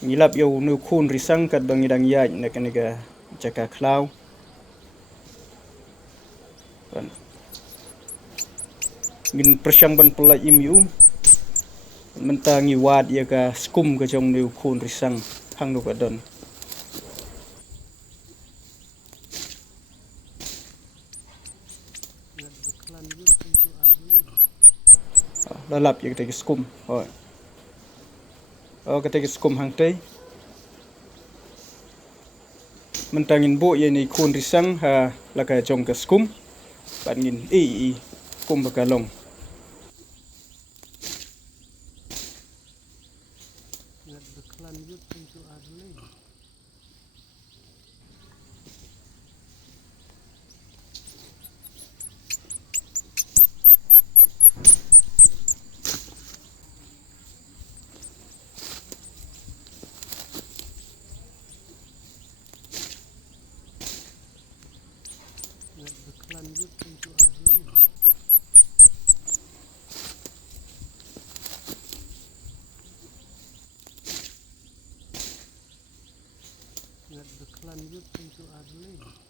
ngilap yo nu Khun Risang kat bangidang ya na kaniga jaka klau kan ngin persyang ban pelai imu mentangi wad ya ka skum ka jong nu Khun Risang hang nu kadon lalap ya kita skum oi kita skum hang tei mentangin bo ye ni Khun Risang ha laka jong ka skum ban ngin kum bakalong Let the clan youth into our